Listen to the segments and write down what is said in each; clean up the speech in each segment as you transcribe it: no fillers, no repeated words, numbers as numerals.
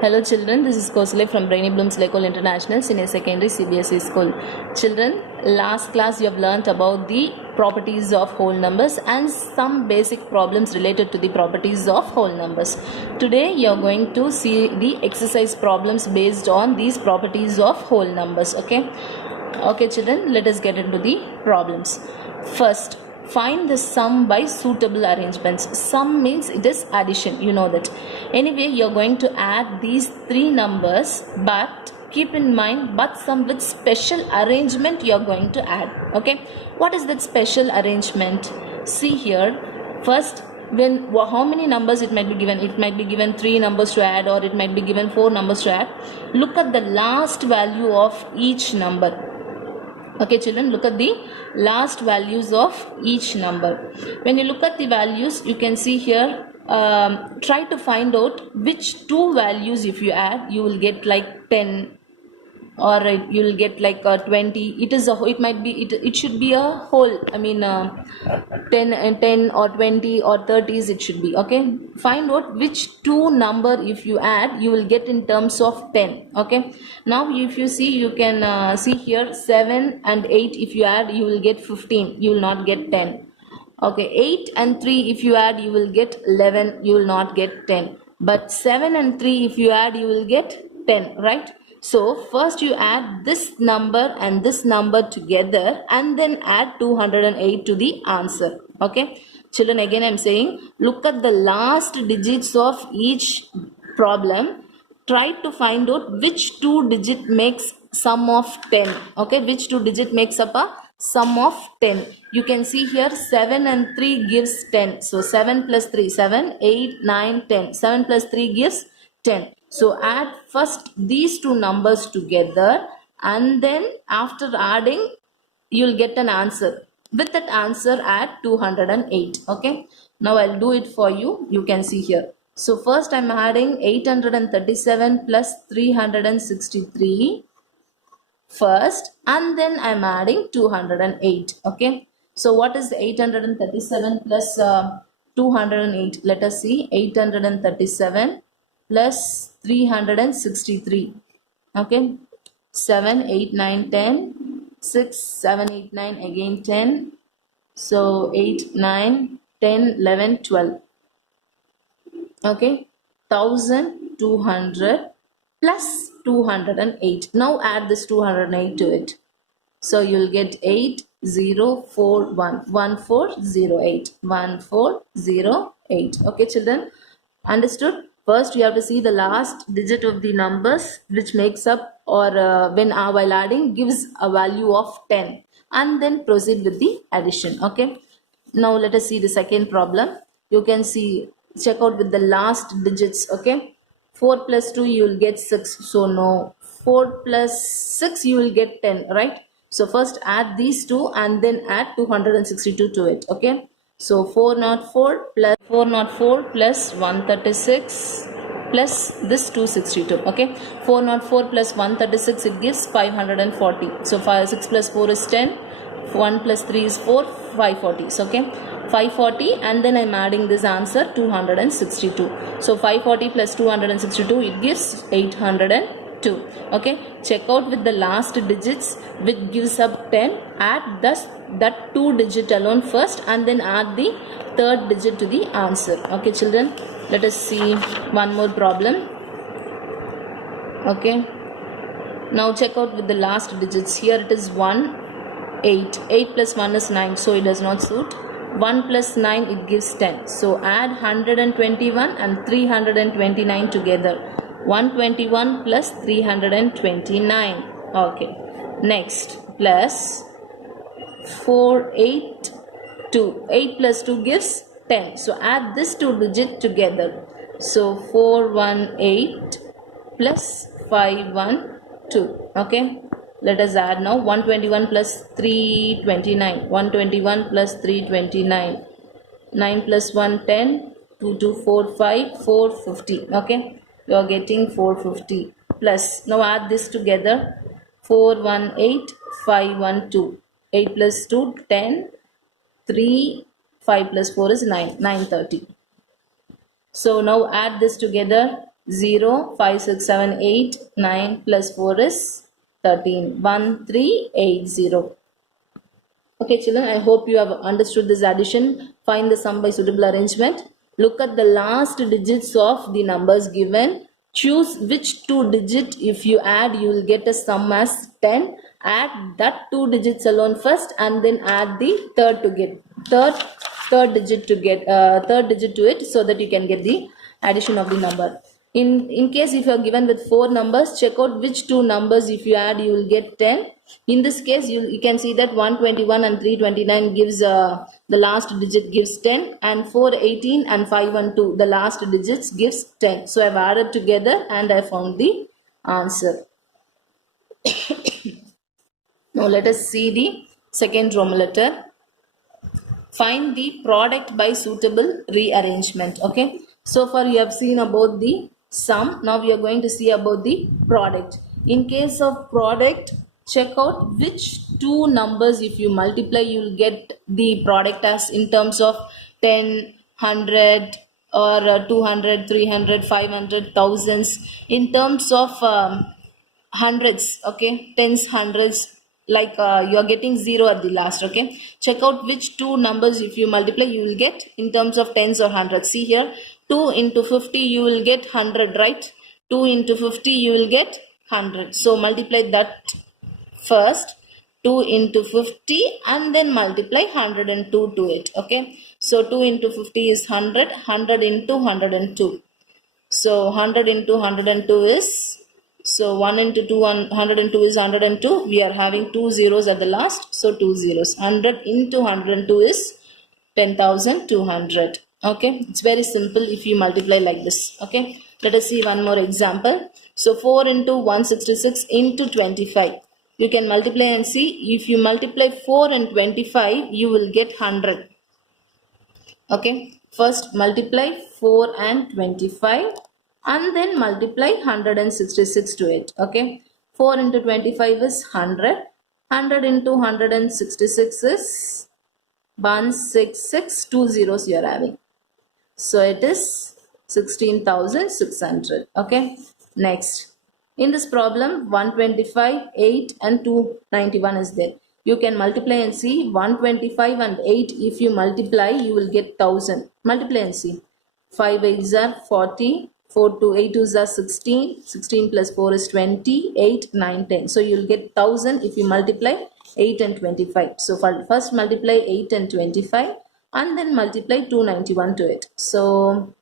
Hello children, this is Kosile from Brainy Blooms Lekol International Senior Secondary CBSE School. Children, last class you have learnt about the properties of whole numbers and some basic problems related to the properties of whole numbers. Today you are going to see the exercise problems based on these properties of whole numbers. Okay children, let us get into the problems. First, find the sum by suitable arrangements. Sum means it is addition, you know that. Anyway, you are going to add these three numbers, but keep in mind, but some with special arrangement you are going to add. Okay, what is that special arrangement? See here. First, how many numbers it might be given? It might be given 3 numbers to add, or it might be given 4 numbers to add. Look at the last value of each number. Okay children, look at the last values of each number. When you look at the values, you can see here, try to find out which two values if you add you will get like 10, or you will get like 20. It should be a whole, 10 and 10 or 20 or 30s it should be. Okay, find out which two number if you add you will get in terms of 10. Okay, now if you see, you can see here 7 and 8 if you add you will get 15, you will not get 10. Okay, 8 and 3 if you add you will get 11, you will not get 10. But 7 and 3 if you add you will get 10, right? So first you add this number and this number together and then add 208 to the answer. Okay children, again I am saying, look at the last digits of each problem. Try to find out which two digit makes sum of 10. Okay, which two digit makes up a sum of 10. You can see here 7 and 3 gives 10. So 7 plus 3, 7, 8, 9, 10. 7 plus 3 gives 10. So add first these two numbers together, and then after adding you'll get an answer. With that answer add 208. Okay, now I'll do it for you. You can see here. So first I'm adding 837 plus 363 first, and then I'm adding 208. Okay, so what is 837 plus 208? Let us see. 837 plus 363. Okay, 7, 8, 9, 10, 6, 7, 8, 9, again 10. So 8, 9, 10, 11, 12. Okay, 1200 plus 208. Now add this 208 to it. So you'll get 8041, 1408, 1408. Okay children, understood? First we have to see the last digit of the numbers which makes up, or while adding gives a value of 10, and then proceed with the addition. Okay, now let us see the second problem. You can see, check out with the last digits. Okay, 4 plus 2 you will get 6, so no. 4 plus 6 you will get 10, right? So first add these two and then add 262 to it. Okay, so 404 plus 136 plus this 262. Okay, 404 plus 136, it gives 540. So 6 plus 4 is 10, 1 plus 3 is 4, 540. So okay, 540, and then I'm adding this answer 262. So 540 plus 262, it gives 802. Okay, check out with the last digits which gives up 10. Add that 2 digit alone first, and then add the third digit to the answer. Okay children, let us see one more problem. Okay, now check out with the last digits. Here it is 1, 8. 8 plus 1 is 9, so it does not suit. 1 plus 9, it gives 10. So add 121 and 329 together. 121 plus 329. Okay, next plus 482. 8 plus 2 gives 10. So add this 2 digit together. So 418 plus 512. Okay, let us add now. 121 plus 329. 121 plus 329. 9 plus 1, 10. 2, 2, 4, 5, 450. Okay, you are getting 450 plus. Now add this together. 418, 512. 8 plus 2, 10. 3, 5 plus 4 is 9. 930. So now add this together. 0, 5, 6, 7, 8, 9 plus 4 is 13. 1, 3, 8, 0. Okay, children, I hope you have understood this addition. Find the sum by suitable arrangement. Look at the last digits of the numbers given. Choose which two digit. If you add, you will get a sum as 10. Add that two digits alone first, and then add the third to get third digit to get third digit to it, so that you can get the addition of the number. In case if you are given with 4 numbers, check out which two numbers if you add you will get 10. In this case, you can see that 121 and 329 gives the last digit gives 10, and 418 and 512 the last digits gives 10. So I have added together and I found the answer. Now let us see the second Roman letter. Find the product by suitable rearrangement. Okay, so far you have seen about the sum. Now we are going to see about the product. In case of product, check out which two numbers if you multiply you will get the product as in terms of 10, 100 or 200, 300, 500, thousands. In terms of hundreds, okay, tens, hundreds, like you are getting 0 at the last. Okay, check out which two numbers if you multiply you will get in terms of tens or hundreds. See here, 2 into 50 you will get 100, right? 2 into 50 you will get 100. So multiply that first, 2 into 50, and then multiply 102 to it. Okay, so 2 into 50 is 100, 100 into 102. So 100 into 102 is, so 1 into 2, 102 is 102. We are having 2 zeros at the last, so 2 zeros. 100 into 102 is 10,200. Okay, it's very simple if you multiply like this. Okay, let us see one more example. So 4 into 166 into 25. You can multiply and see. If you multiply 4 and 25, you will get 100. Okay, first multiply 4 and 25 and then multiply 166 to it. Okay, 4 into 25 is 100. 100 into 166 is 166. 2 zeros you are having. So it is 16,600. Okay, next. In this problem, 125, 8 and 291 is there. You can multiply and see. 125 and 8, if you multiply, you will get 1000. Multiply and see. 5 8s are 40, 4 to 8 2s are 16, 16 plus 4 is 20, 8, 9, 10. So you will get 1000 if you multiply 8 and 25. So first multiply 8 and 25 and then multiply 291 to it. So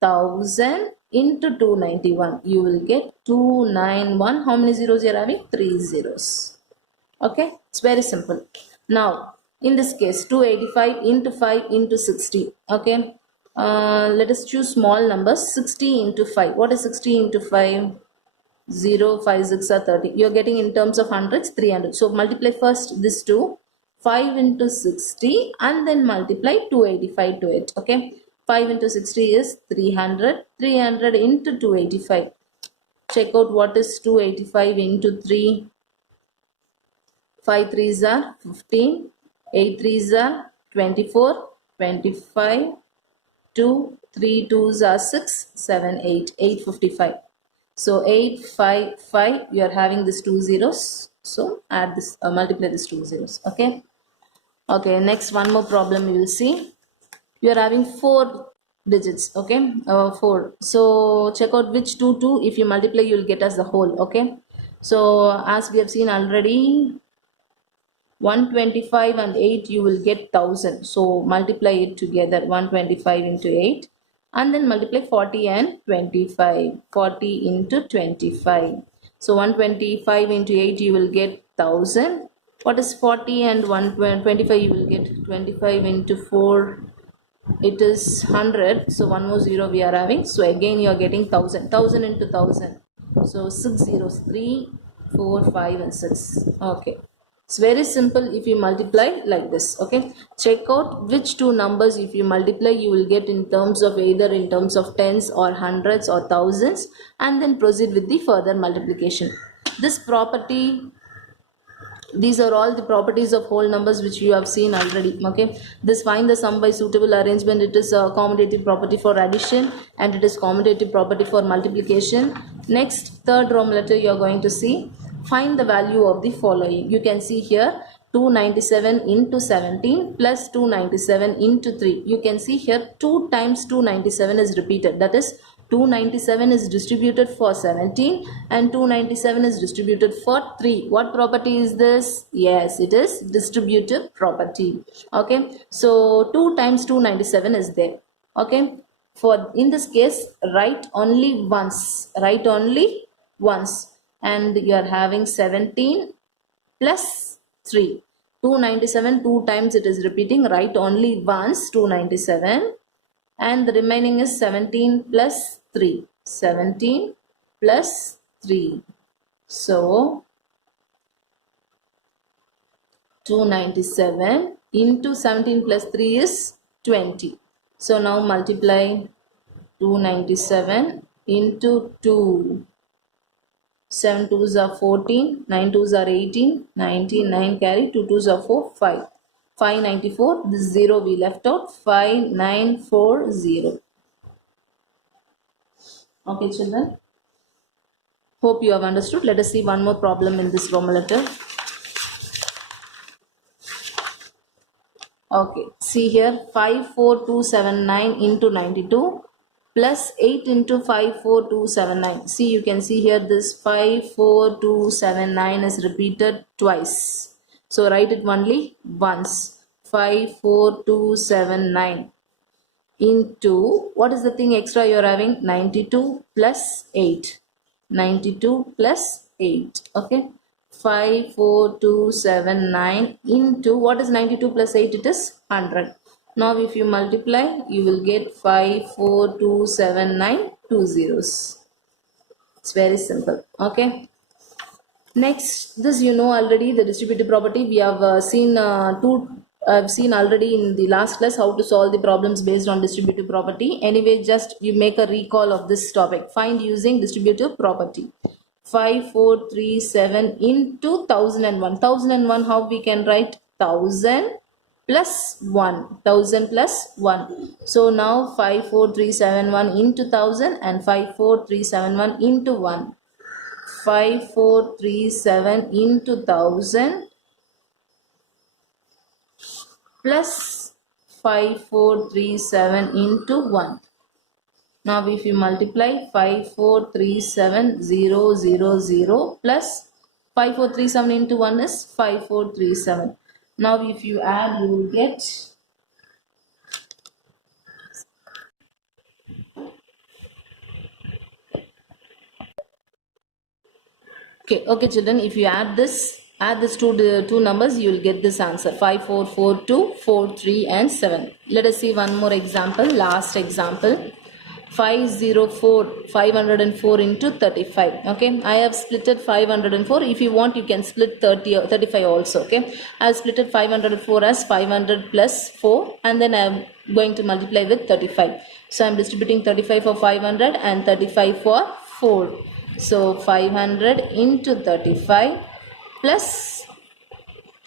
1000 into 291, you will get 291. How many zeros you are having? 3 zeros. Okay, it's very simple. Now in this case, 285 into 5 into 60. Okay, let us choose small numbers. 60 into 5. What is 60 into 5? 0, 5, 6 are 30. You are getting in terms of hundreds 300. So multiply first this 2. 5 into 60 and then multiply 285 to it. Okay, 5 into 60 is 300. 300 into 285. Check out what is 285 into 3. 5 3s are 15. 8 3s are 24. 25. 2. 3 2s are 6. 7 8. 855. So 8 5 5. You are having these 2 zeros. So add this, multiply these 2 zeros. Okay. Okay, next one more problem you will see. You are having 4 digits. Okay, 4. So check out which 2 if you multiply you will get as the whole. Okay, so as we have seen already, 125 and 8 you will get 1000. So multiply it together, 125 into 8 and then multiply 40 and 25. 40 into 25. So 125 into 8 you will get 1000. What is 40 and 125? You will get 25 into 4. It is 100. So one more zero we are having. So again you are getting 1000. 1000 into 1000. So 6 zeros. 3, 4, 5 and 6. Okay. It's very simple if you multiply like this. Okay. Check out which two numbers if you multiply you will get in terms of either in terms of tens or hundreds or thousands, and then proceed with the further multiplication. This property These are all the properties of whole numbers which you have seen already. Okay, this find the sum by suitable arrangement. It is a commutative property for addition and it is commutative property for multiplication. Next, third Roman letter you are going to see. Find the value of the following. You can see here 297 into 17 plus 297 into 3. You can see here 2 times 297 is repeated. That is 297 is distributed for 17 and 297 is distributed for 3. What property is this? Yes, it is distributive property. Okay, so 2 times 297 is there. Okay, for in this case write only once. Write only once, and you are having 17 plus 3. 297 2 times it is repeating. Write only once 297, and the remaining is 17 plus 3. 17 plus 3. So 297 into 17 plus 3 is 20. So now multiply 297 into 2. 7 2s are 14, 9 2s are 18, 19, 9 carry, 2 2s are 4, 5. 594, this 0 we left out, 5940. Okay children, hope you have understood. Let us see one more problem in this Roman letter. Okay, see here 54279 into 92 plus 8 into 54279. See, you can see here this 54279 is repeated twice. So write it only once. 54279 into, what is the thing extra you are having? 92 plus 8. 92 plus 8. Okay. 54279 into, what is 92 plus 8? It is 100. Now if you multiply, you will get 54279, 2 zeros. It's very simple. Okay. Next, this you know already, the distributive property. We have seen I've seen already in the last class how to solve the problems based on distributive property. Anyway, just you make a recall of this topic. Find using distributive property. 5437 into 1001. 1001, how we can write? 1000 plus 1. 1000 plus 1. So now 54371 into 1000 and 54371 into 1. 5437 into 1000 plus 5437 into 1. Now if you multiply 5437000 plus 5437 into 1 is 5437. Now if you add, you will get okay children, if you add this to the two numbers, you will get this answer 5442, 43 and 7. Let us see one more example, last example. 504 into 35. Okay, I have splitted 504. If you want, you can split 35 also. Okay, I have splitted 504 as 500 plus 4, and then I am going to multiply with 35. So I am distributing 35 for 500 and 35 for 4. So 500 into 35 plus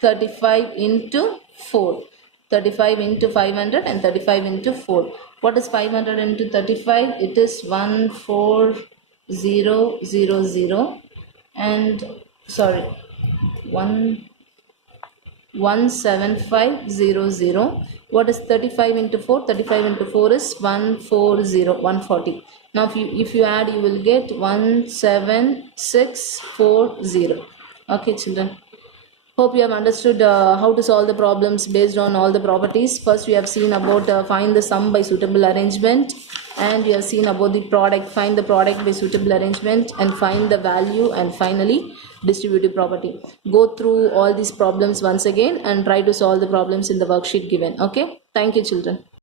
35 into 4. 35 into 500 and 35 into 4. What is 500 into 35? It is 14000 and 17500. What is 35 into 4? 35 into 4 is 140. Now if you add, you will get 17640. Okay children, hope you have understood how to solve the problems based on all the properties. First we have seen about find the sum by suitable arrangement, and we have seen about the product, find the product by suitable arrangement, and find the value, and finally distributive property. Go through all these problems once again and try to solve the problems in the worksheet given. Okay, thank you children.